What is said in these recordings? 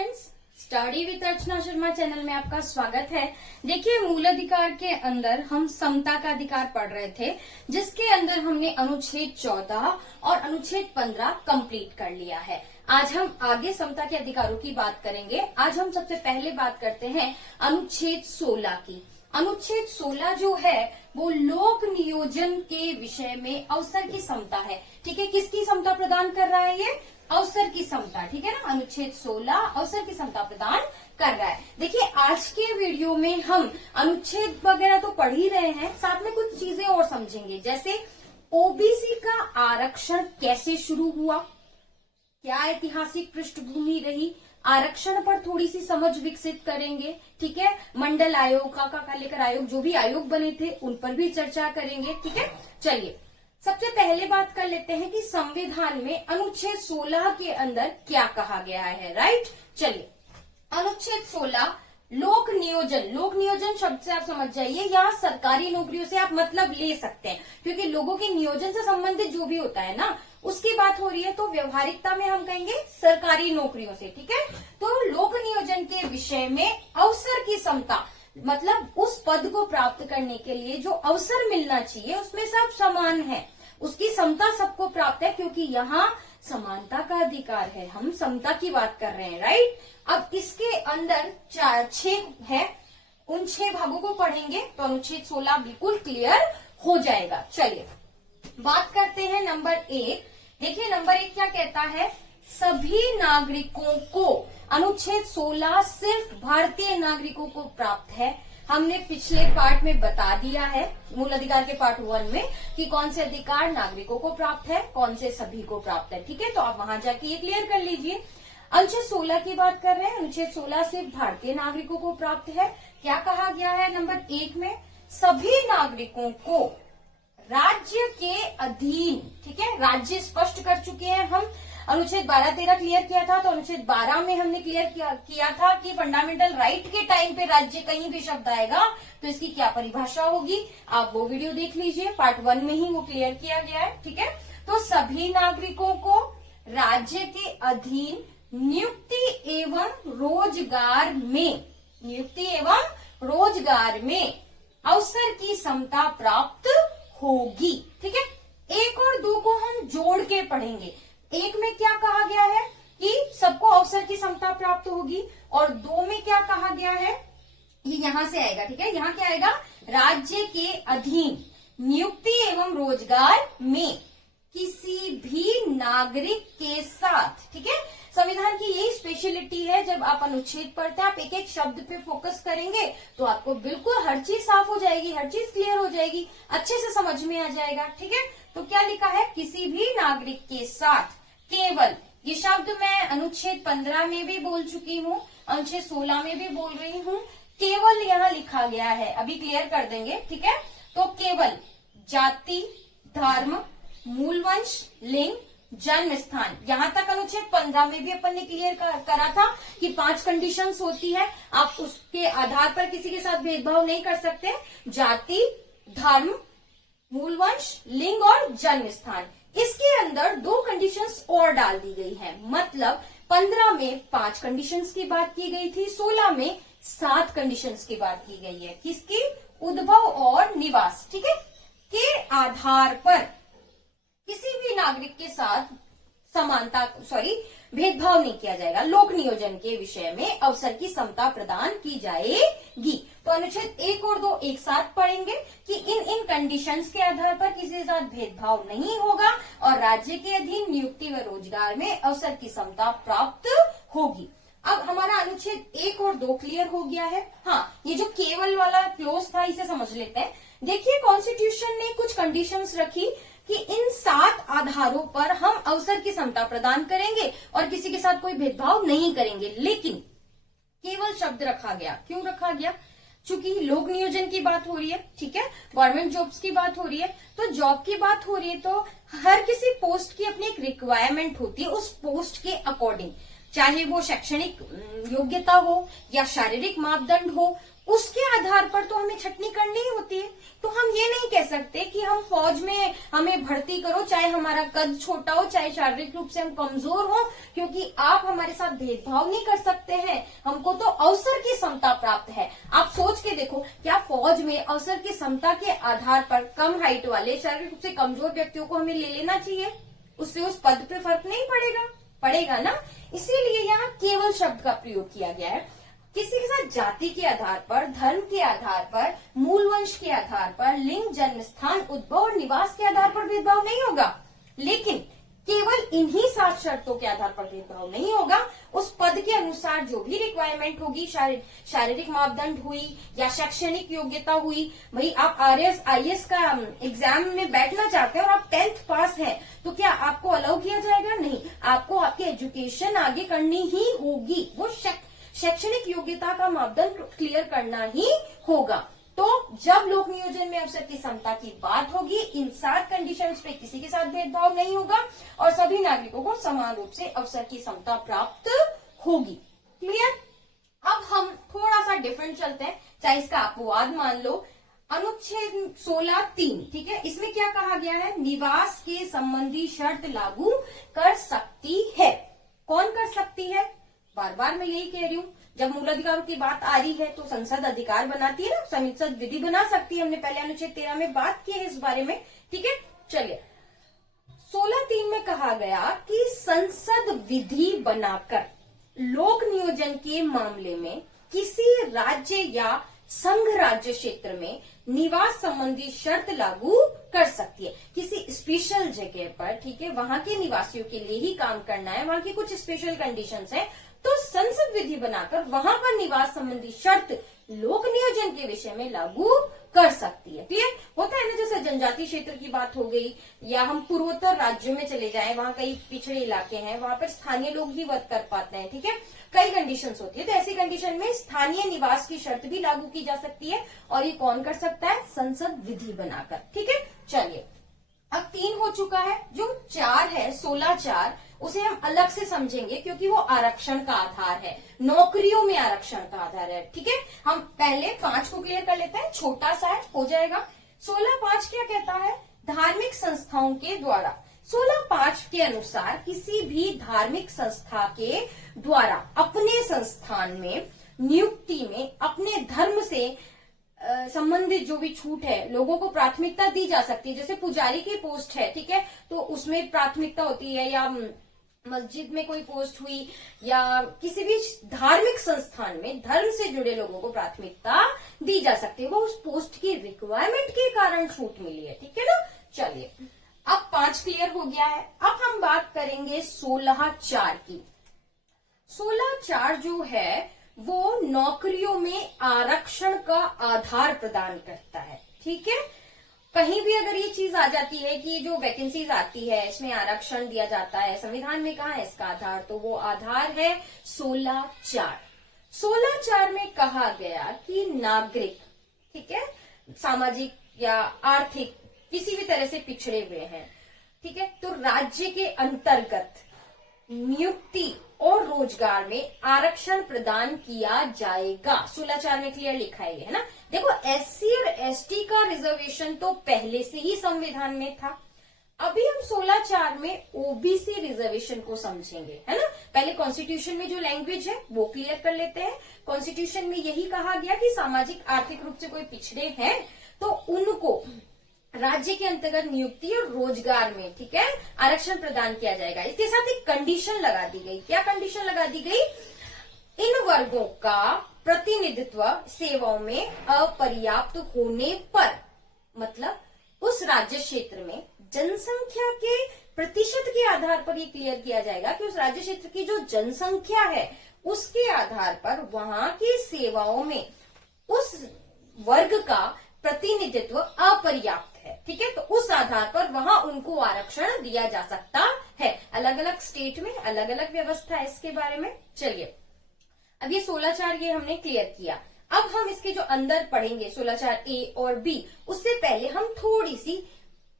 Friends, study with Archana Sharma channel में आपका स्वागत है। देखिए, मूल अधिकार के अंदर हम समता का अधिकार पढ़ रहे थे, जिसके अंदर हमने अनुच्छेद 14 और अनुच्छेद 15 कंप्लीट कर लिया है। आज हम आगे समता के अधिकारों की बात करेंगे। आज हम सबसे पहले बात करते हैं अनुच्छेद 16 की। अनुच्छेद 16 जो है वो लोक नियोजन के विषय में अवसर की समता है। ठीक है, किसकी समता प्रदान कर रहा है? ये अवसर की समता। ठीक है ना, अनुच्छेद 16 अवसर की समता प्रदान कर रहा है। देखिए, आज के वीडियो में हम अनुच्छेद वगैरह तो पढ़ ही रहे हैं, साथ में कुछ चीजें और समझेंगे, जैसे ओबीसी का आरक्षण कैसे शुरू हुआ, क्या ऐतिहासिक पृष्ठभूमि रही, आरक्षण पर थोड़ी सी समझ विकसित करेंगे। ठीक है, मंडल आयोग का लेकर आयोग, जो भी आयोग बने थे उन पर भी चर्चा करेंगे। ठीक है, चलिए सबसे पहले बात कर लेते हैं कि संविधान में अनुच्छेद 16 के अंदर क्या कहा गया है। राइट, चलिए अनुच्छेद 16 लोक नियोजन। लोक नियोजन शब्द से आप समझ जाइए, यहाँ सरकारी नौकरियों से आप मतलब ले सकते हैं, क्योंकि लोगों के नियोजन से संबंधित जो भी होता है ना, उसकी बात हो रही है, तो व्यवहारिकता में हम कहेंगे सरकारी नौकरियों से। ठीक है, तो लोक नियोजन के विषय में अवसर की समता, मतलब उस पद को प्राप्त करने के लिए जो अवसर मिलना चाहिए उसमें सब समान है, उसकी समता सबको प्राप्त है, क्योंकि यहाँ समानता का अधिकार है। हम समता की बात कर रहे हैं। राइट, अब इसके अंदर 6 है, उन 6 भागों को पढ़ेंगे तो अनुच्छेद 16 बिल्कुल क्लियर हो जाएगा। चलिए बात करते हैं नंबर 1। देखिए नंबर 1 क्या कहता है? सभी नागरिकों को, अनुच्छेद 16 सिर्फ भारतीय नागरिकों को प्राप्त है। हमने पिछले पार्ट में बता दिया है, मूल अधिकार के पार्ट 1 में, कि कौन से अधिकार नागरिकों को प्राप्त है, कौन से सभी को प्राप्त है। ठीक है, तो आप वहां जाके ये क्लियर कर लीजिए। अनुच्छेद 16 की बात कर रहे हैं, अनुच्छेद 16 सिर्फ भारतीय नागरिकों को प्राप्त है। क्या कहा गया है नंबर 1 में? सभी नागरिकों को राज्य के अधीन। ठीक है, राज्य स्पष्ट कर चुके हैं हम, अनुच्छेद 12-13 क्लियर किया था, तो अनुच्छेद 12 में हमने क्लियर किया था कि फंडामेंटल राइट के टाइम पे राज्य कहीं भी शब्द आएगा तो इसकी क्या परिभाषा होगी। आप वो वीडियो देख लीजिए, पार्ट 1 में ही वो क्लियर किया गया है। ठीक है, तो सभी नागरिकों को राज्य के अधीन नियुक्ति एवं रोजगार में, नियुक्ति एवं रोजगार में अवसर की समता प्राप्त होगी। ठीक है, 1 और 2 को हम जोड़ के पढ़ेंगे। 1 में क्या कहा गया है कि सबको अवसर की समता प्राप्त होगी, और 2 में क्या कहा गया है, ये यहां से आएगा। ठीक है, यहां क्या आएगा? राज्य के अधीन नियुक्ति एवं रोजगार में किसी भी नागरिक के साथ। ठीक है, संविधान की यही स्पेशलिटी है, जब आप अनुच्छेद पढ़ते हैं आप एक एक शब्द पे फोकस करेंगे तो आपको बिल्कुल हर चीज साफ हो जाएगी, हर चीज क्लियर हो जाएगी, अच्छे से समझ में आ जाएगा। ठीक है, तो क्या लिखा है? किसी भी नागरिक के साथ केवल, ये शब्द मैं अनुच्छेद 15 में भी बोल चुकी हूँ, अनुच्छेद 16 में भी बोल रही हूँ, केवल यहाँ लिखा गया है, अभी क्लियर कर देंगे। ठीक है, तो केवल जाति, धर्म, मूल वंश, लिंग, जन्म स्थान, यहां तक अनुच्छेद 15 में भी अपन ने क्लियर करा था कि 5 कंडीशंस होती है, आप उसके आधार पर किसी के साथ भेदभाव नहीं कर सकते। जाति, धर्म, मूल वंश, लिंग और जन्म स्थान। इसके अंदर 2 कंडीशंस और डाल दी गई है, मतलब 15 में 5 कंडीशंस की बात की गई थी, 16 में 7 कंडीशंस की बात की गई है। किसकी? उद्भव और निवास। ठीक है, के आधार पर किसी भी नागरिक के साथ भेदभाव नहीं किया जाएगा। लोक नियोजन के विषय में अवसर की समता प्रदान की जाएगी। तो अनुच्छेद 1 और 2 एक साथ पढ़ेंगे कि इन कंडीशंस के आधार पर किसी के साथ भेदभाव नहीं होगा और राज्य के अधीन नियुक्ति व रोजगार में अवसर की समता प्राप्त होगी। अब हमारा अनुच्छेद 1 और 2 क्लियर हो गया है। हाँ, ये जो केवल वाला क्लोज था इसे समझ लेते हैं। देखिए, कॉन्स्टिट्यूशन ने कुछ कंडीशंस रखी कि इन 7 आधारों पर हम अवसर की समता प्रदान करेंगे और किसी के साथ कोई भेदभाव नहीं करेंगे, लेकिन केवल शब्द रखा गया। क्यों रखा गया? चूंकि लोक नियोजन की बात हो रही है। ठीक है, गवर्नमेंट जॉब्स की बात हो रही है, तो जॉब की बात हो रही है तो हर किसी पोस्ट की अपनी एक रिक्वायरमेंट होती है, उस पोस्ट के अकॉर्डिंग, चाहे वो शैक्षणिक योग्यता हो या शारीरिक मापदंड हो, उसके आधार पर तो हमें छटनी करनी ही होती है। तो हम ये नहीं कह सकते कि हम फौज में हमें भर्ती करो, चाहे हमारा कद छोटा हो, चाहे शारीरिक रूप से हम कमजोर हो, क्योंकि आप हमारे साथ भेदभाव नहीं कर सकते हैं। हमको तो अवसर की समता प्राप्त है। आप सोच के देखो, क्या फौज में अवसर की समता के आधार पर कम हाइट वाले, शारीरिक रूप से कमजोर व्यक्तियों को हमें ले लेना चाहिए? उससे उस पद पे फर्क नहीं पड़ेगा? पड़ेगा ना। इसीलिए यहाँ केवल शब्द का प्रयोग किया गया है। किसी के साथ जाति के आधार पर, धर्म के आधार पर, मूल वंश के आधार पर, लिंग, जन्म स्थान, उद्भव और निवास के आधार पर भेदभाव नहीं होगा। लेकिन केवल इन्हीं 7 शर्तों के आधार पर भेदभाव नहीं होगा। उस पद के अनुसार जो भी रिक्वायरमेंट होगी, शारीरिक मापदंड हुई या शैक्षणिक योग्यता हुई। भाई आप आरएस आईएएस का एग्जाम में बैठना चाहते हैं और आप 10th पास हैं, तो क्या आपको अलाउ किया जाएगा? नहीं, आपको आपकी एजुकेशन आगे करनी ही होगी। वो शैक्षणिक योग्यता का मापदंड क्लियर करना ही होगा। तो जब लोक नियोजन में अवसर की समता की बात होगी, इन 7 कंडीशंस पे किसी के साथ भेदभाव नहीं होगा और सभी नागरिकों को समान रूप से अवसर की समता प्राप्त होगी। क्लियर? अब हम थोड़ा सा डिफरेंट चलते हैं, चाहे इसका अपवाद मान लो। अनुच्छेद 16(3), ठीक है, इसमें क्या कहा गया है? निवास के संबंधी शर्त लागू कर सकती है। कौन कर सकती है? बार बार मैं यही कह रही हूँ, जब मूलाधिकारों की बात आ रही है तो संसद अधिकार बनाती है ना, संसद विधि बना सकती है। हमने पहले अनुच्छेद 13 में बात की है इस बारे में, ठीक है। चलिए, 16(3) में कहा गया कि संसद विधि बनाकर लोक नियोजन के मामले में किसी राज्य या संघ राज्य क्षेत्र में निवास संबंधी शर्त लागू कर सकती है। किसी स्पेशल जगह पर, ठीक है, वहां के निवासियों के लिए ही काम करना है, वहां की कुछ स्पेशल कंडीशंस हैं, तो संसद विधि बनाकर वहां पर निवास संबंधी शर्त लोक नियोजन के विषय में लागू कर सकती है। क्लियर? होता है ना, जैसे जनजातीय क्षेत्र की बात हो गई, या हम पूर्वोत्तर राज्यों में चले जाएं, वहां कई पिछड़े इलाके हैं, वहां पर स्थानीय लोग ही वर्क कर पाते हैं, ठीक है, कई कंडीशंस होती है। तो ऐसी कंडीशन में स्थानीय निवास की शर्त भी लागू की जा सकती है, और ये कौन कर सकता है? संसद विधि बनाकर, ठीक है। चलिए, अब 3 हो चुका है, जो 4 है 16(4), उसे हम अलग से समझेंगे क्योंकि वो आरक्षण का आधार है, नौकरियों में आरक्षण का आधार है, ठीक है। हम पहले 5 को क्लियर कर लेते हैं, छोटा सा है, हो जाएगा। 16(5) क्या कहता है? धार्मिक संस्थाओं के द्वारा। 16(5) के अनुसार किसी भी धार्मिक संस्था के द्वारा अपने संस्थान में नियुक्ति में अपने धर्म से संबंधित जो भी छूट है, लोगों को प्राथमिकता दी जा सकती है। जैसे पुजारी की पोस्ट है, ठीक है, तो उसमें प्राथमिकता होती है, या मस्जिद में कोई पोस्ट हुई, या किसी भी धार्मिक संस्थान में धर्म से जुड़े लोगों को प्राथमिकता दी जा सकती है। वो उस पोस्ट की रिक्वायरमेंट के कारण छूट मिली है, ठीक है ना। चलिए, अब 5 क्लियर हो गया है। अब हम बात करेंगे 16(4) की। 16(4) जो है वो नौकरियों में आरक्षण का आधार प्रदान करता है, ठीक है। कहीं भी अगर ये चीज आ जाती है कि जो वैकेंसीज आती है इसमें आरक्षण दिया जाता है, संविधान में कहा है इसका आधार, तो वो आधार है 16(4). 16(4) में कहा गया कि नागरिक, ठीक है, सामाजिक या आर्थिक किसी भी तरह से पिछड़े हुए हैं, ठीक है, तो राज्य के अंतर्गत नियुक्ति और रोजगार में आरक्षण प्रदान किया जाएगा। 16(4) में क्लियर लिखा है ना। देखो, एससी और एसटी का रिजर्वेशन तो पहले से ही संविधान में था। अभी हम 16(4) में ओबीसी रिजर्वेशन को समझेंगे, है ना। पहले कॉन्स्टिट्यूशन में जो लैंग्वेज है वो क्लियर कर लेते हैं। कॉन्स्टिट्यूशन में यही कहा गया कि सामाजिक आर्थिक रूप से कोई पिछड़े हैं तो उनको राज्य के अंतर्गत नियुक्ति और रोजगार में, ठीक है, आरक्षण प्रदान किया जाएगा। इसके साथ एक कंडीशन लगा दी गई। क्या कंडीशन लगा दी गई? इन वर्गों का प्रतिनिधित्व सेवाओं में अपर्याप्त होने पर, मतलब उस राज्य क्षेत्र में जनसंख्या के प्रतिशत के आधार पर ये क्लियर किया जाएगा कि उस राज्य क्षेत्र की जो जनसंख्या है उसके आधार पर वहां की सेवाओं में उस वर्ग का प्रतिनिधित्व अपर्याप्त है, ठीक है, तो उस आधार पर वहां उनको आरक्षण दिया जा सकता है। अलग अलग स्टेट में अलग अलग व्यवस्था है इसके बारे में। चलिए, अब ये 16(4) ये हमने क्लियर किया। अब हम इसके जो अंदर पढ़ेंगे 16(4)A और B, उससे पहले हम थोड़ी सी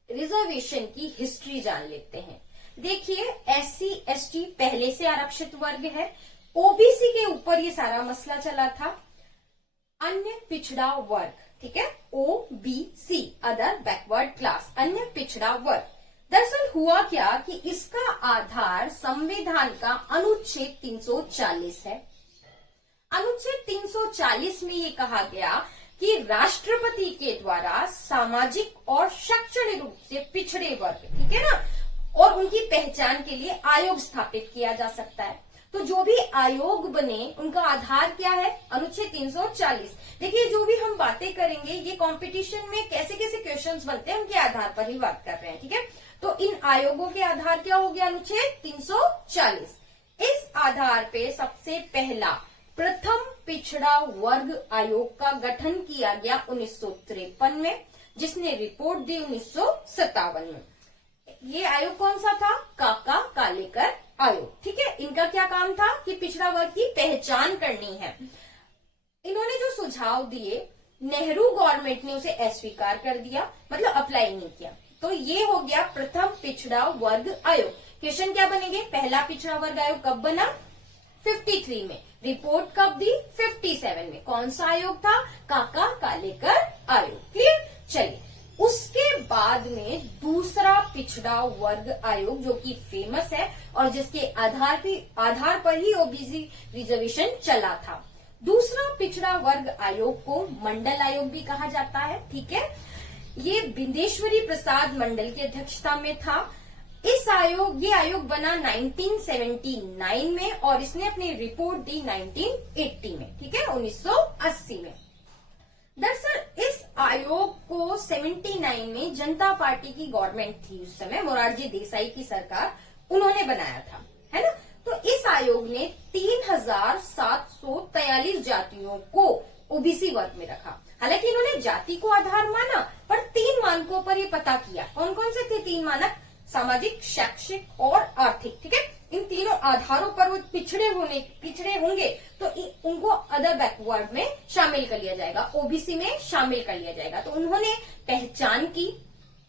रिजर्वेशन की हिस्ट्री जान लेते हैं। देखिए, एससी एसटी पहले से आरक्षित वर्ग है, ओबीसी के ऊपर ये सारा मसला चला था। अन्य पिछड़ा वर्ग, ठीक है, OBC, अदर बैकवर्ड क्लास, अन्य पिछड़ा वर्ग। दरअसल हुआ क्या कि इसका आधार संविधान का अनुच्छेद 340 है। अनुच्छेद 340 में ये कहा गया कि राष्ट्रपति के द्वारा सामाजिक और शैक्षणिक रूप से पिछड़े वर्ग, ठीक है ना, और उनकी पहचान के लिए आयोग स्थापित किया जा सकता है। तो जो भी आयोग बने उनका आधार क्या है, अनुच्छेद 340। देखिए जो भी हम बातें करेंगे ये कंपटीशन में कैसे कैसे क्वेश्चंस बनते हैं उनके आधार पर ही बात कर रहे हैं, ठीक है। तो इन आयोगों के आधार क्या हो गया, अनुच्छेद 340। इस आधार पे सबसे पहला प्रथम पिछड़ा वर्ग आयोग का गठन किया गया 1953 में, जिसने रिपोर्ट दी 1957 में। ये आयोग कौन सा था, काका कालेकर आयोग, ठीक है। इनका क्या काम था कि पिछड़ा वर्ग की पहचान करनी है। इन्होंने जो सुझाव दिए नेहरू गवर्नमेंट ने उसे अस्वीकार कर दिया, मतलब अप्लाई नहीं किया। तो ये हो गया प्रथम पिछड़ा वर्ग आयोग। क्वेश्चन क्या बनेंगे, पहला पिछड़ा वर्ग आयोग कब बना, 53 में। रिपोर्ट कब दी, 57 में। कौन सा आयोग था, काका कालेकर आयोग। क्लियर। चलिए उसके बाद में दूसरा पिछड़ा वर्ग आयोग जो कि फेमस है और जिसके आधार पर ही ओबीसी रिजर्वेशन चला था। दूसरा पिछड़ा वर्ग आयोग को मंडल आयोग भी कहा जाता है, ठीक है। ये बिंदेश्वरी प्रसाद मंडल की अध्यक्षता में था। ये आयोग बना 1979 में और इसने अपनी रिपोर्ट दी 1980 में, ठीक है, 1980 में। दरअसल इस आयोग को 79 में जनता पार्टी की गवर्नमेंट थी उस समय, मोरारजी देसाई की सरकार, उन्होंने बनाया था, है ना। तो इस आयोग ने 3743 जातियों को ओबीसी वर्ग में रखा। हालांकि इन्होंने जाति को आधार माना, पर 3 मानकों पर ये पता किया। कौन कौन से थे 3 मानक, सामाजिक, शैक्षिक और आर्थिक, ठीक है। इन तीनों आधारों पर वो पिछड़े होंगे तो उनको अदर बैकवर्ड में शामिल कर लिया जाएगा, ओबीसी में शामिल कर लिया जाएगा। तो उन्होंने पहचान की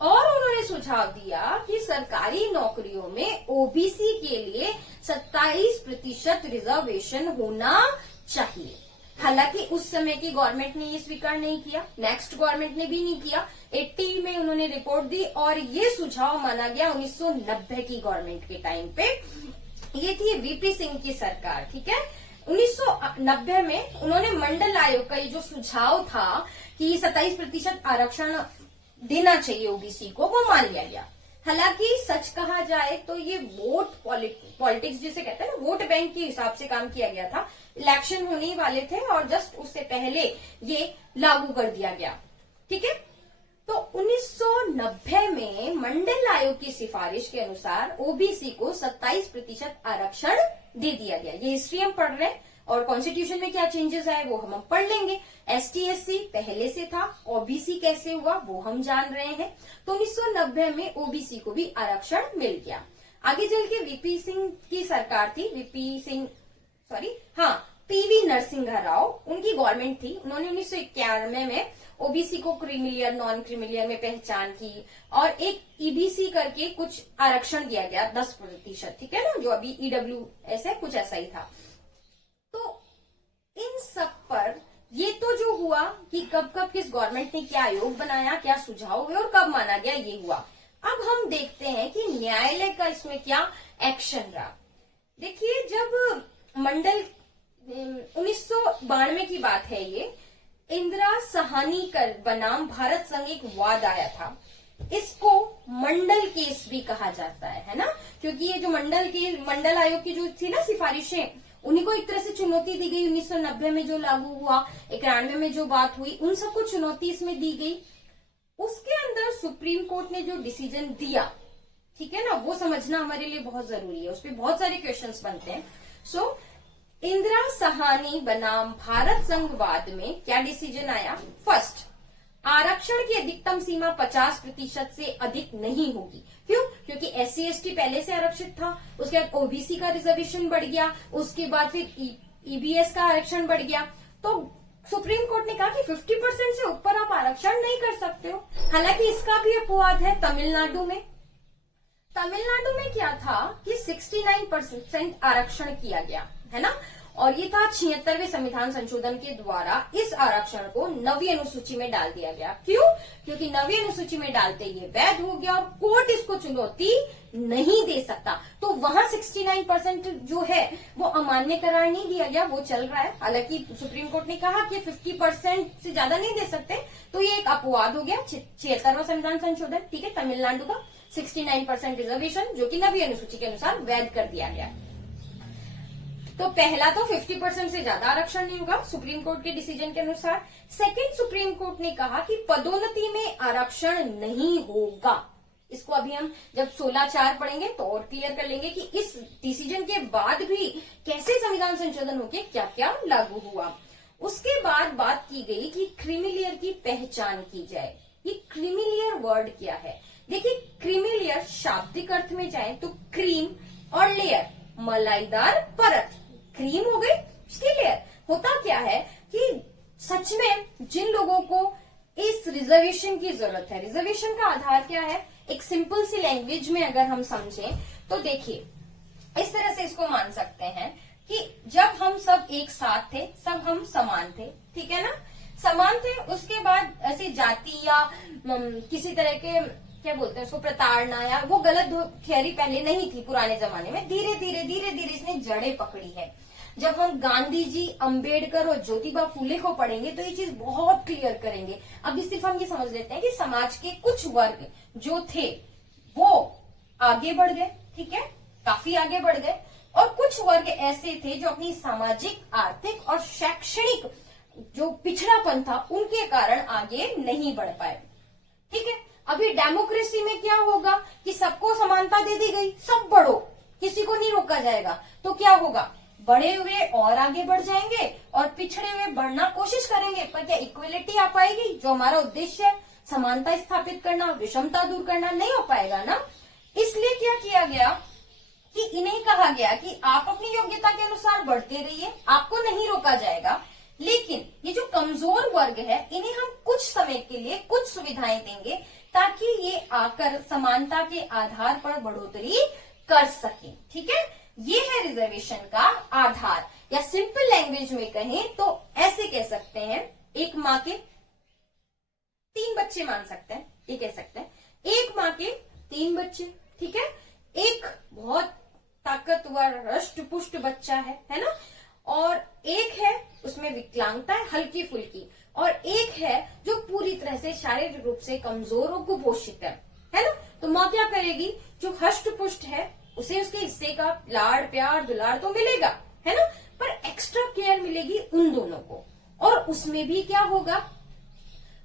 और उन्होंने सुझाव दिया कि सरकारी नौकरियों में ओबीसी के लिए 27% रिजर्वेशन होना चाहिए। हालांकि उस समय की गवर्नमेंट ने ये स्वीकार नहीं किया, नेक्स्ट गवर्नमेंट ने भी नहीं किया। 80 में उन्होंने रिपोर्ट दी और ये सुझाव माना गया 1990 की गवर्नमेंट के टाइम पे। ये थी वीपी सिंह की सरकार, ठीक है। 1990 में उन्होंने मंडल आयोग का ये जो सुझाव था कि 27% आरक्षण देना चाहिए ओबीसी को, वो मान लिया गया। हालांकि सच कहा जाए तो ये वोट पॉलिटिक्स जिसे कहते हैं ना, वोट बैंक के हिसाब से काम किया गया था। इलेक्शन होने ही वाले थे और जस्ट उससे पहले ये लागू कर दिया गया, ठीक है। तो 1990 में मंडल आयोग की सिफारिश के अनुसार ओबीसी को 27% आरक्षण दे दिया गया। ये हिस्ट्री हम पढ़ रहे हैं और कॉन्स्टिट्यूशन में क्या चेंजेस आए वो हम पढ़ लेंगे। ST/SC पहले से था, ओबीसी कैसे हुआ वो हम जान रहे हैं। तो 1990 में ओबीसी को भी आरक्षण मिल गया। आगे चल के वीपी सिंह की सरकार थी, PV नरसिंह राव, उनकी गवर्नमेंट थी। उन्होंने 1991 में ओबीसी को क्रीमिलियर, नॉन क्रीमिलियर में पहचान की और एक ईबीसी करके कुछ आरक्षण दिया गया 10%, ठीक है ना, जो अभी EWS है, कुछ ऐसा ही था। तो इन सब पर ये तो जो हुआ कि कब किस गवर्नमेंट ने क्या आयोग बनाया, क्या सुझाव हुए और कब माना गया, ये हुआ। अब हम देखते हैं कि न्यायालय का इसमें क्या एक्शन रहा। देखिए जब मंडल 1992 की बात है, ये इंदिरा सहानी बनाम भारत संघ एक वाद आया था। इसको मंडल केस भी कहा जाता है ना, क्योंकि ये जो मंडल आयोग की जो थी ना सिफारिशें, उन्हीं को एक तरह से चुनौती दी गई। 1990 में जो लागू हुआ, 91 में जो बात हुई, उन सबको चुनौती इसमें दी गई। उसके अंदर सुप्रीम कोर्ट ने जो डिसीजन दिया, ठीक है ना, वो समझना हमारे लिए बहुत जरूरी है। उस पर बहुत सारे क्वेश्चंस बनते हैं। सो इंदिरा सहानी बनाम भारत संघ वाद में क्या डिसीजन आया। फर्स्ट, आरक्षण की अधिकतम सीमा 50% से अधिक नहीं होगी। क्यों? क्योंकि SC/ST पहले से आरक्षित था, उसके बाद ओबीसी का रिजर्वेशन बढ़ गया, उसके बाद फिर EBS का आरक्षण बढ़ गया। तो सुप्रीम कोर्ट ने कहा कि 50% से ऊपर आप आरक्षण नहीं कर सकते हो। हालांकि इसका भी अपवाद है तमिलनाडु में। तमिलनाडु में क्या था कि 69% आरक्षण किया गया, है ना। और ये था 76वें संविधान संशोधन के द्वारा इस आरक्षण को 9वीं अनुसूची में डाल दिया गया। क्यों? क्योंकि 9वीं अनुसूची में डालते ये वैध हो गया और कोर्ट इसको चुनौती नहीं दे सकता। तो वहां 69% जो है वो अमान्य करार नहीं दिया गया, वो चल रहा है। हालांकि सुप्रीम कोर्ट ने कहा कि 50% से ज्यादा नहीं दे सकते, तो ये एक अपवाद हो गया 76वां संविधान संशोधन। ठीक है, तमिलनाडु का 69% रिजर्वेशन जो कि 9वीं अनुसूची के अनुसार वैध कर दिया गया। तो पहला तो 50% से ज्यादा आरक्षण नहीं होगा सुप्रीम कोर्ट के डिसीजन के अनुसार। सेकंड, सुप्रीम कोर्ट ने कहा कि पदोन्नति में आरक्षण नहीं होगा। इसको अभी हम जब 16(4) पढ़ेंगे तो और क्लियर कर लेंगे कि इस डिसीजन के बाद भी कैसे संविधान संशोधन होके क्या क्या लागू हुआ। उसके बाद बात की गई कि क्रीमी लेयर की पहचान की जाए। ये क्रीमी लेयर वर्ड क्या है? देखिए, क्रीमी लेयर शाब्दिक अर्थ में जाए तो क्रीम और लेयर मलाईदार परत, क्रीम हो गई उसकी लेयर। होता क्या है कि सच में जिन लोगों को इस रिजर्वेशन की जरूरत है, रिजर्वेशन का आधार क्या है? एक सिंपल सी लैंग्वेज में अगर हम समझें तो देखिए, इस तरह से इसको मान सकते हैं कि जब हम सब एक साथ थे, सब हम समान थे, ठीक है ना, समान थे। उसके बाद ऐसी जाति या किसी तरह के क्या बोलते हैं उसको, प्रताड़ना या वो गलत थियरी पहले नहीं थी पुराने जमाने में। धीरे धीरे इसने जड़ें पकड़ी है। जब हम गांधी जी, अंबेडकर और ज्योतिबा फूले को पढ़ेंगे तो ये चीज बहुत क्लियर करेंगे। अभी सिर्फ हम ये समझ लेते हैं कि समाज के कुछ वर्ग जो थे वो आगे बढ़ गए, ठीक है, काफी आगे बढ़ गए, और कुछ वर्ग ऐसे थे जो अपनी सामाजिक, आर्थिक और शैक्षणिक जो पिछड़ापन था उनके कारण आगे नहीं बढ़ पाए। ठीक है, अभी डेमोक्रेसी में क्या होगा कि सबको समानता दे दी गई, सब बढ़ो, किसी को नहीं रोका जाएगा। तो क्या होगा, बड़े हुए और आगे बढ़ जाएंगे और पिछड़े हुए बढ़ना कोशिश करेंगे, पर क्या इक्वलिटी आ पाएगी? जो हमारा उद्देश्य है समानता स्थापित करना, विषमता दूर करना, नहीं हो पाएगा ना। इसलिए क्या किया गया कि इन्हें कहा गया कि आप अपनी योग्यता के अनुसार बढ़ते रहिए, आपको नहीं रोका जाएगा, लेकिन ये जो कमजोर वर्ग है इन्हें हम कुछ समय के लिए कुछ सुविधाएं देंगे ताकि ये आकर समानता के आधार पर बढ़ोतरी कर सके। ठीक है, ये है रिजर्वेशन का आधार, या सिंपल लैंग्वेज में कहें तो ऐसे कह सकते हैं, एक माँ के 3 बच्चे मान सकते हैं, ये कह सकते हैं एक माँ के 3 बच्चे, ठीक है। एक बहुत ताकतवर हष्ट पुष्ट बच्चा है ना, और एक है उसमें विकलांगता है हल्की फुल्की, और एक है जो पूरी तरह से शारीरिक रूप से कमजोर और कुपोषित है ना। तो माँ क्या करेगी, जो हष्ट पुष्ट है उसे उसके हिस्से का लाड़ प्यार दुलार तो मिलेगा, है ना, पर एक्स्ट्रा केयर मिलेगी उन दोनों को। और उसमें भी क्या होगा,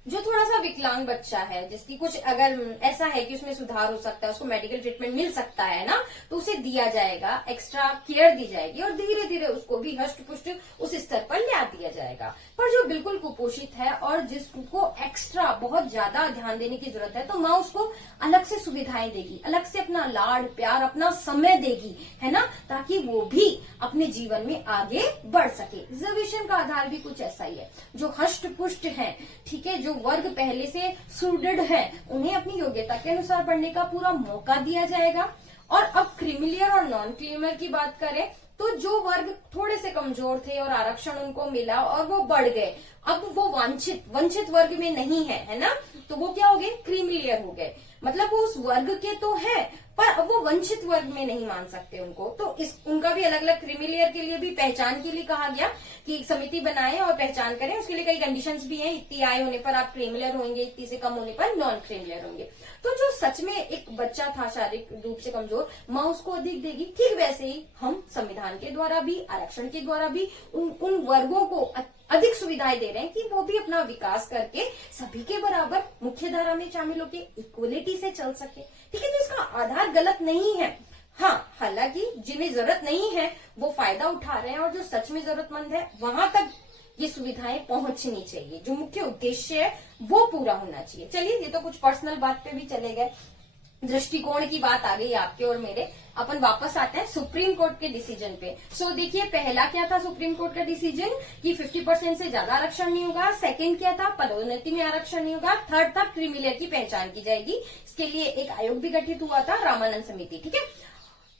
जो थोड़ा सा विकलांग बच्चा है, जिसकी कुछ अगर ऐसा है कि उसमें सुधार हो सकता है, उसको मेडिकल ट्रीटमेंट मिल सकता है ना, तो उसे दिया जाएगा, एक्स्ट्रा केयर दी जाएगी और धीरे धीरे उसको भी हष्ट पुष्ट उस स्तर पर ला दिया जाएगा। पर जो बिल्कुल कुपोषित है और जिसको एक्स्ट्रा बहुत ज्यादा ध्यान देने की जरूरत है, तो माँ उसको अलग से सुविधाएं देगी, अलग से अपना लाड़ प्यार अपना समय देगी, है ना, ताकि वो भी अपने जीवन में आगे बढ़ सके। रिजर्वेशन का आधार भी कुछ ऐसा ही है, जो हष्ट पुष्ट है, ठीक है, जो वर्ग पहले से सुदृढ़ है, उन्हें अपनी योग्यता के अनुसार बढ़ने का पूरा मौका दिया जाएगा। और अब क्रीमी लेयर और नॉन क्रीमी लेयर की बात करें तो जो वर्ग थोड़े से कमजोर थे और आरक्षण उनको मिला और वो बढ़ गए, अब वो वंचित वर्ग में नहीं है ना, तो वो क्या हो गए, क्रीमी लेयर हो गए। मतलब वो उस वर्ग के तो है पर अब वो वंचित वर्ग में नहीं मान सकते उनको, तो उनका भी अलग अलग क्रीमी लेयर के लिए भी पहचान के लिए कहा गया कि एक समिति बनाएं और पहचान करें। उसके लिए कई कंडीशंस भी हैं, इतनी आय होने पर आप क्रीमी लेयर होंगे, इतनी से कम होने पर नॉन क्रीमी लेयर होंगे। तो जो सच में एक बच्चा था शारीरिक रूप से कमजोर, माँ उसको अधिक देगी। ठीक वैसे ही हम संविधान के द्वारा भी, आरक्षण के द्वारा भी उन वर्गों को अधिक सुविधाएं दे रहे हैं कि वो भी अपना विकास करके सभी के बराबर मुख्य धारा में शामिल होकर इक्वलिटी से चल सके। ठीक है, तो इसका आधार गलत नहीं है। हाँ, हालांकि जिन्हें जरूरत नहीं है वो फायदा उठा रहे हैं, और जो सच में जरूरतमंद है वहां तक ये सुविधाएं पहुंचनी चाहिए, जो मुख्य उद्देश्य है वो पूरा होना चाहिए। चलिए, ये तो कुछ पर्सनल बात पे भी चले गए, दृष्टिकोण की बात आ गई आपके और मेरे। अपन वापस आते हैं सुप्रीम कोर्ट के डिसीजन पे। सो देखिए, पहला क्या था सुप्रीम कोर्ट का डिसीजन कि 50% से ज्यादा आरक्षण नहीं होगा। सेकंड क्या था, पदोन्नति में आरक्षण नहीं होगा। थर्ड था, क्रीमी लेयर की पहचान की जाएगी। इसके लिए एक आयोग भी गठित हुआ था, रामानंद समिति। ठीक है,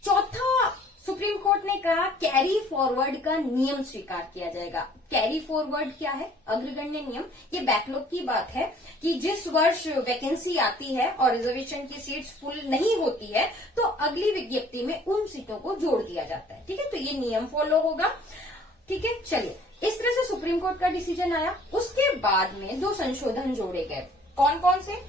चौथा सुप्रीम कोर्ट ने कहा कैरी फॉरवर्ड का नियम स्वीकार किया जाएगा। कैरी फॉरवर्ड क्या है? अग्रगण्य नियम। ये बैकलॉग की बात है कि जिस वर्ष वैकेंसी आती है और रिजर्वेशन की सीट्स फुल नहीं होती है तो अगली विज्ञप्ति में उन सीटों को जोड़ दिया जाता है। ठीक है, तो ये नियम फॉलो होगा। ठीक है, चलिए, इस तरह से सुप्रीम कोर्ट का डिसीजन आया। उसके बाद में 2 संशोधन जोड़े गए। कौन कौन से?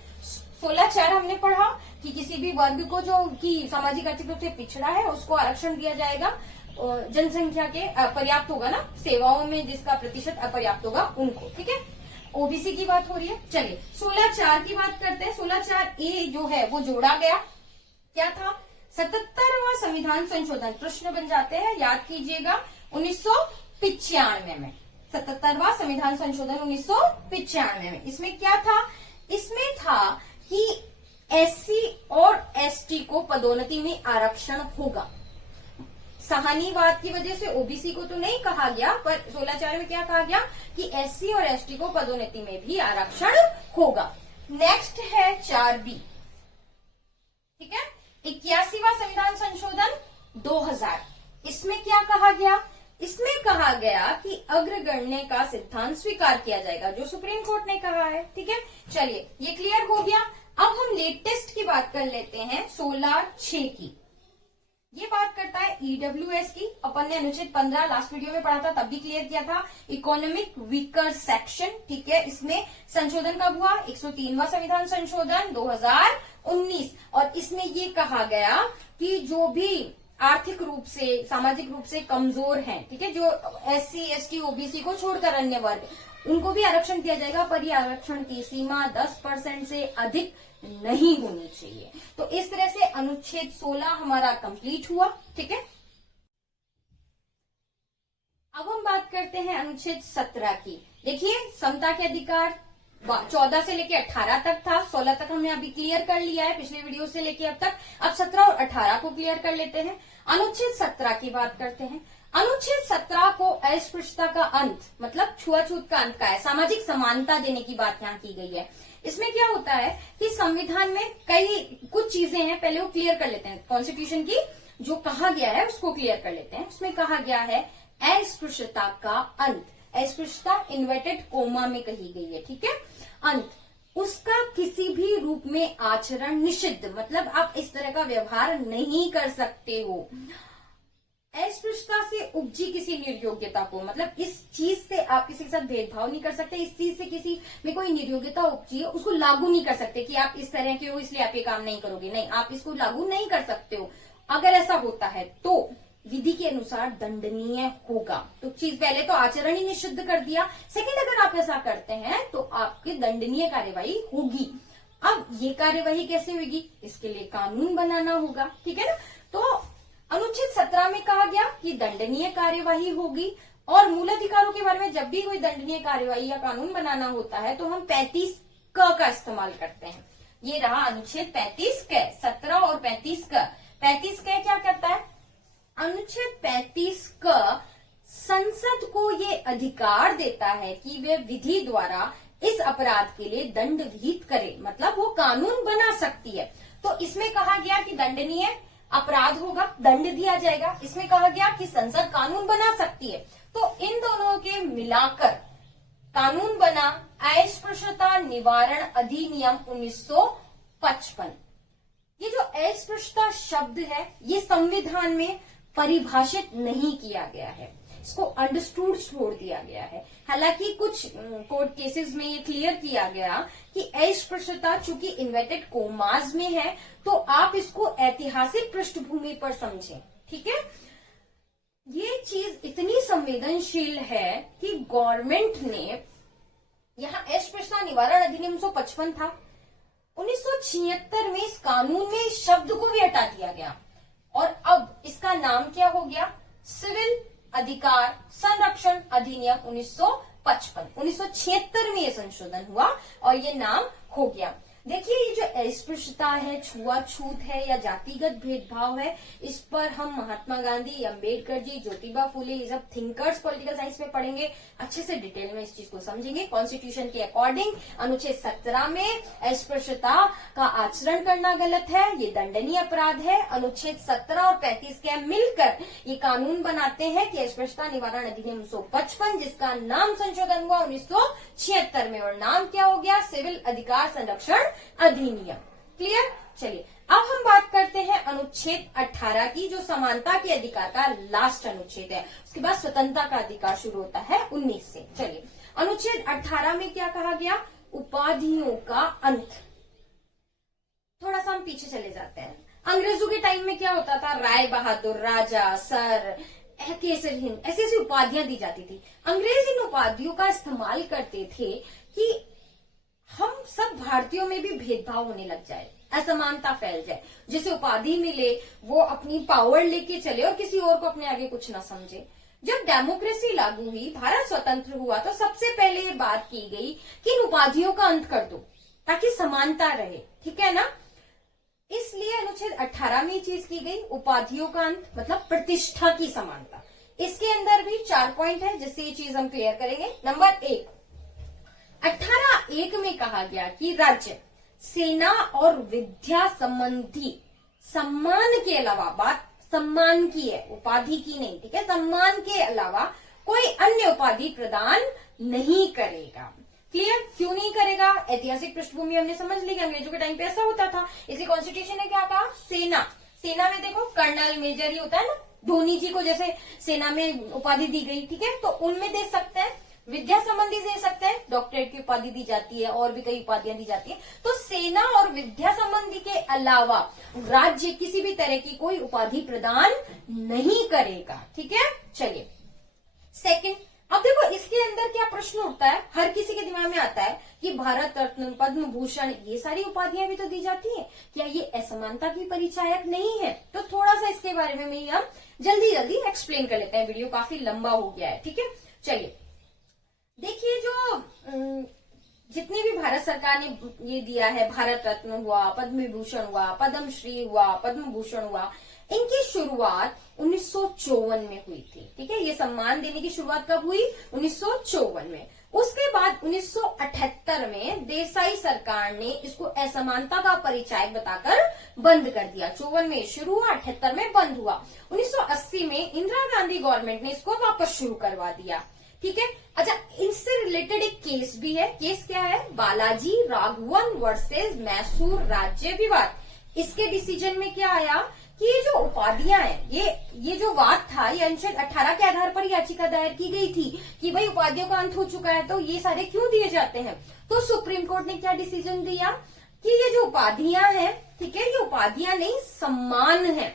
16(4) हमने पढ़ा कि किसी भी वर्ग को जो कि सामाजिक आर्थिक रूप से पिछड़ा है उसको आरक्षण दिया जाएगा, जनसंख्या के अपर्याप्त होगा ना, सेवाओं में जिसका प्रतिशत अपर्याप्त होगा उनको। ठीक है, ओबीसी की बात हो रही है। चलिए 16(4) की बात करते हैं। 16(4)A जो है वो जोड़ा गया। क्या था? 77वां संविधान संशोधन। प्रश्न बन जाते हैं, याद कीजिएगा, 1995 में 77वां संविधान संशोधन 1995 में। इसमें क्या था? इसमें था कि एससी और एसटी को पदोन्नति में आरक्षण होगा। सहानीवाद की वजह से ओबीसी को तो नहीं कहा गया, पर 16(4) में क्या कहा गया कि एससी और एसटी को पदोन्नति में भी आरक्षण होगा। नेक्स्ट है 4B। ठीक है, 81वां संविधान संशोधन 2000। इसमें क्या कहा गया? इसमें कहा गया कि अग्रगण्य का सिद्धांत स्वीकार किया जाएगा, जो सुप्रीम कोर्ट ने कहा है। ठीक है, चलिए, ये क्लियर हो गया। अब हम लेटेस्ट की बात कर लेते हैं, 16(6) की। ये बात करता है ईडब्ल्यूएस की। अपन ने अनुच्छेद 15 लास्ट वीडियो में पढ़ा था, तब भी क्लियर किया था, इकोनॉमिक वीकर सेक्शन। ठीक है, इसमें संशोधन कब हुआ? 103वां संविधान संशोधन 2019। और इसमें ये कहा गया कि जो भी आर्थिक रूप से, सामाजिक रूप से कमजोर हैं, ठीक है, जो एससी, एसटी, ओबीसी को छोड़कर अन्य वर्ग, उनको भी आरक्षण दिया जाएगा, पर ये आरक्षण की सीमा 10% से अधिक नहीं होनी चाहिए। तो इस तरह से अनुच्छेद 16 हमारा कंप्लीट हुआ। ठीक है, अब हम बात करते हैं अनुच्छेद 17 की। देखिए, समता के अधिकार 14 से लेके 18 तक था। 16 तक हमने अभी क्लियर कर लिया है पिछले वीडियो से लेके अब तक। अब 17 और 18 को क्लियर कर लेते हैं। अनुच्छेद 17 की बात करते हैं। अनुच्छेद 17 को अस्पृश्यता का अंत, मतलब छुआछूत का अंत का है, सामाजिक समानता देने की बात यहाँ की गई है। इसमें क्या होता है कि संविधान में कुछ चीजें हैं, पहले वो क्लियर कर लेते हैं। कॉन्स्टिट्यूशन की जो कहा गया है उसको क्लियर कर लेते हैं। उसमें कहा गया है अस्पृश्यता का अंत। अस्पृश्यता इन्वर्टेड कोमा में कही गई है। ठीक है, अंत, उसका किसी भी रूप में आचरण निषिद्ध, मतलब आप इस तरह का व्यवहार नहीं कर सकते हो। अस्पृश्यता से उपजी किसी निर्योग्यता को, मतलब इस चीज से आप किसी के साथ भेदभाव नहीं कर सकते, इस चीज से किसी में कोई निर्योग्यता उपजी है उसको लागू नहीं कर सकते कि आप इस तरह के हो इसलिए आप ये काम नहीं करोगे। नहीं, आप इसको लागू नहीं कर सकते हो। अगर ऐसा होता है तो विधि के अनुसार दंडनीय होगा। तो चीज, पहले तो आचरण ही निषिद्ध कर दिया, सेकंड, अगर आप ऐसा करते हैं तो आपकी दंडनीय कार्यवाही होगी। अब ये कार्यवाही कैसे होगी? इसके लिए कानून बनाना होगा। ठीक है ना, तो अनुच्छेद 17 में कहा गया कि दंडनीय कार्यवाही होगी। और मूल अधिकारों के बारे में जब भी कोई दंडनीय कार्यवाही या कानून बनाना होता है तो हम 35 का इस्तेमाल करते हैं। ये रहा अनुच्छेद 35 क। 17 और 35 क। 35 क क्या करता है? अनुच्छेद 35 क संसद को ये अधिकार देता है कि वे विधि द्वारा इस अपराध के लिए दंड विहित करे, मतलब वो कानून बना सकती है। तो इसमें कहा गया कि दंडनीय अपराध होगा, दंड दिया जाएगा। इसमें कहा गया कि संसद कानून बना सकती है। तो इन दोनों के मिलाकर कानून बना अस्पृश्यता निवारण अधिनियम 1955। ये जो अस्पृश्यता शब्द है ये संविधान में परिभाषित नहीं किया गया है, इसको अंडरस्टूड छोड़ दिया गया है। हालांकि कुछ कोर्ट केसेस में ये क्लियर किया गया कि अस्पृश्यता चूंकि इन्वर्टेड कोमास में है तो आप इसको ऐतिहासिक पृष्ठभूमि पर समझें। ठीक है, ये चीज इतनी संवेदनशील है कि गवर्नमेंट ने यहाँ अस्पृश्यता निवारण अधिनियम 1955 था, 1976 में इस कानून में इस शब्द को भी हटा दिया गया और अब इसका नाम क्या हो गया? सिविल अधिकार संरक्षण अधिनियम 1955। 1976 में ये संशोधन हुआ और ये नाम हो गया। देखिए ये जो अस्पृश्यता है, छुआछूत है या जातिगत भेदभाव है, इस पर हम महात्मा गांधी, अंबेडकर जी, ज्योतिबा फुले, ये सब थिंकर्स पॉलिटिकल साइंस में पढ़ेंगे, अच्छे से डिटेल में इस चीज को समझेंगे। कॉन्स्टिट्यूशन के अकॉर्डिंग अनुच्छेद 17 में अस्पृश्यता का आचरण करना गलत है, ये दंडनीय अपराध है। अनुच्छेद 17 और 35 के मिलकर ये कानून बनाते हैं कि अस्पृश्यता निवारण अधिनियम 1955, जिसका नाम संशोधन हुआ 1976 में, और नाम क्या हो गया, सिविल अधिकार संरक्षण अधिनियम। क्लियर। चलिए अब हम बात करते हैं अनुच्छेद 18 की, जो समानता के अधिकार का लास्ट अनुच्छेद है। उसके बाद स्वतंत्रता का अधिकार शुरू होता है 19 से। चलिए अनुच्छेद 18 में क्या कहा गया, उपाधियों का अंत। थोड़ा सा हम पीछे चले जाते हैं। अंग्रेजों के टाइम में क्या होता था, राय बहादुर, राजा, सर, केसर हिंद, ऐसी ऐसी उपाधियां दी जाती थी। अंग्रेज इन उपाधियों का इस्तेमाल करते थे कि हम सब भारतीयों में भी भेदभाव होने लग जाए, असमानता फैल जाए, जिसे उपाधि मिले वो अपनी पावर लेके चले और किसी और को अपने आगे कुछ ना समझे। जब डेमोक्रेसी लागू हुई, भारत स्वतंत्र हुआ, तो सबसे पहले ये बात की गई कि इन उपाधियों का अंत कर दो ताकि समानता रहे। ठीक है ना। इसलिए अनुच्छेद 18 में ये चीज की गई, उपाधियों का अंत मतलब प्रतिष्ठा की समानता। इसके अंदर भी 4 पॉइंट है, जिससे ये चीज हम क्लियर करेंगे। नंबर 1, 18(1) में कहा गया कि राज्य, सेना और विद्या संबंधी सम्मान के अलावा, बात सम्मान की है, उपाधि की नहीं, ठीक है, सम्मान के अलावा कोई अन्य उपाधि प्रदान नहीं करेगा। क्लियर। क्यों नहीं करेगा, ऐतिहासिक पृष्ठभूमि हमने समझ ली कि अंग्रेजों के टाइम पे ऐसा होता था। इसलिए कॉन्स्टिट्यूशन ने क्या कहा, सेना में देखो कर्नल, मेजर ही होता है ना, धोनी जी को जैसे सेना में उपाधि दी गई, ठीक है, तो उनमें दे सकते हैं। विद्या संबंधी दे सकते हैं, डॉक्टरेट की उपाधि दी जाती है, और भी कई उपाधियां दी जाती है। तो सेना और विद्या संबंधी के अलावा राज्य किसी भी तरह की कोई उपाधि प्रदान नहीं करेगा। ठीक है। चलिए सेकंड, अब देखो इसके अंदर क्या प्रश्न उठता है, हर किसी के दिमाग में आता है कि भारत रत्न, पद्म भूषण, ये सारी उपाधियां भी तो दी जाती हैं, क्या ये असमानता की परिचायक नहीं है? तो थोड़ा सा इसके बारे में हम जल्दी जल्दी एक्सप्लेन कर लेते हैं, वीडियो काफी लंबा हो गया है। ठीक है। चलिए देखिए, जो जितनी भी भारत सरकार ने ये दिया है, भारत रत्न हुआ, पद्म विभूषण हुआ, पद्मश्री हुआ, पद्म भूषण हुआ, इनकी शुरुआत 1954 में हुई थी। ठीक है। ये सम्मान देने की शुरुआत कब हुई, 1954 में। उसके बाद 1978 में देसाई सरकार ने इसको असमानता का परिचायक बताकर बंद कर दिया। 54 में शुरू हुआ, 78 में बंद हुआ। 1980 में इंदिरा गांधी गवर्नमेंट ने इसको वापस शुरू करवा दिया। ठीक है। अच्छा, इससे रिलेटेड एक केस भी है। केस क्या है, बालाजी राघवन वर्सेस मैसूर राज्य विवाद। इसके डिसीजन में क्या आया कि ये जो उपाधियां हैं, ये जो वाद था, ये अनुच्छेद 18 के आधार पर याचिका दायर की गई थी कि भाई उपाधियों का अंत हो चुका है, तो ये सारे क्यों दिए जाते हैं। तो सुप्रीम कोर्ट ने क्या डिसीजन दिया कि ये जो उपाधियां हैं, ठीक है, ये उपाधियां नहीं, सम्मान है,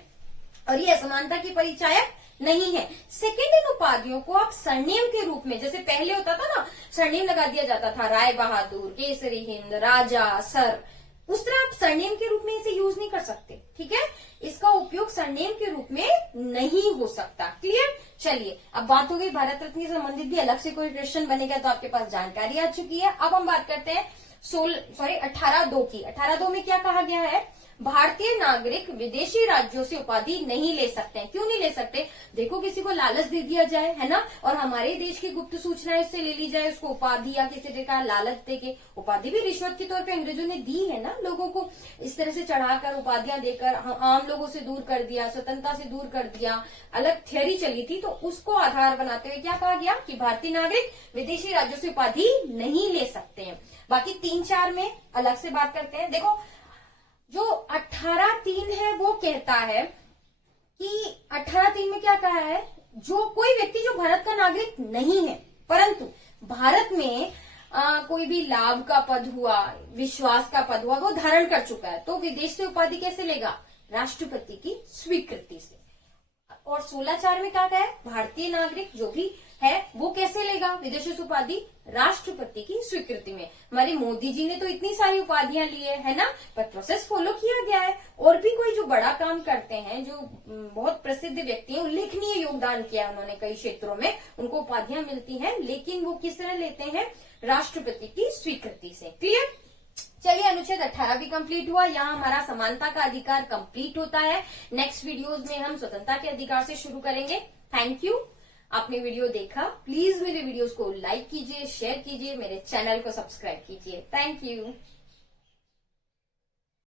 और ये असमानता की परिचायक नहीं है। सेकेंड, इन उपाधियों को आप सरनेम के रूप में, जैसे पहले होता था ना, सरनेम लगा दिया जाता था, राय बहादुर, केसरी हिंद, राजा, सर, उस तरह आप सरनेम के रूप में इसे यूज नहीं कर सकते। ठीक है। इसका उपयोग सरनेम के रूप में नहीं हो सकता। क्लियर। चलिए अब बात हो गई भारत रत्न से संबंधित भी अलग से कोई क्वेश्चन बनेगा तो आपके पास जानकारी आ चुकी है। अब हम बात करते हैं 18(2) की। 18(2) में क्या कहा गया है, भारतीय नागरिक विदेशी राज्यों से उपाधि नहीं ले सकते हैं। क्यों नहीं ले सकते, देखो किसी को लालच दे दिया जाए, है ना, और हमारे देश की गुप्त सूचनाएं उससे ले ली जाए, उसको उपाधि या किसी तरह का लालच देके, उपाधि भी रिश्वत के तौर पे अंग्रेजों ने दी है ना, लोगों को इस तरह से चढ़ाकर उपाधियां देकर आम लोगों से दूर कर दिया, स्वतंत्रता से दूर कर दिया, अलग थियोरी चली थी। तो उसको आधार बनाते हुए क्या कहा गया कि भारतीय नागरिक विदेशी राज्यों से उपाधि नहीं ले सकते हैं। बाकी 3-4 में अलग से बात करते हैं। देखो जो 18(3) है वो कहता है कि 18(3) में क्या कहा है, जो कोई व्यक्ति जो भारत का नागरिक नहीं है परंतु भारत में कोई भी लाभ का पद हुआ, विश्वास का पद हुआ, वो धारण कर चुका है, तो विदेश से उपाधि कैसे लेगा, राष्ट्रपति की स्वीकृति से। और 16(4) में क्या कहा है, भारतीय नागरिक जो भी है वो कैसे लेगा विदेशी से उपाधि, राष्ट्रपति की स्वीकृति में। हमारे मोदी जी ने तो इतनी सारी उपाधियां ली है ना, पर प्रोसेस फॉलो किया गया है। और भी कोई जो बड़ा काम करते हैं, जो बहुत प्रसिद्ध व्यक्ति हैं, उल्लेखनीय योगदान किया उन्होंने कई क्षेत्रों में, उनको उपाधियां मिलती हैं, लेकिन वो किस तरह लेते हैं, राष्ट्रपति की स्वीकृति से। क्लियर। चलिए, अनुच्छेद 18 भी कंप्लीट हुआ। यहाँ हमारा समानता का अधिकार कंप्लीट होता है। नेक्स्ट वीडियोज में हम स्वतंत्रता के अधिकार से शुरू करेंगे। थैंक यू, आपने वीडियो देखा। प्लीज मेरे वीडियोस को लाइक कीजिए, शेयर कीजिए, मेरे चैनल को सब्सक्राइब कीजिए। Thank you.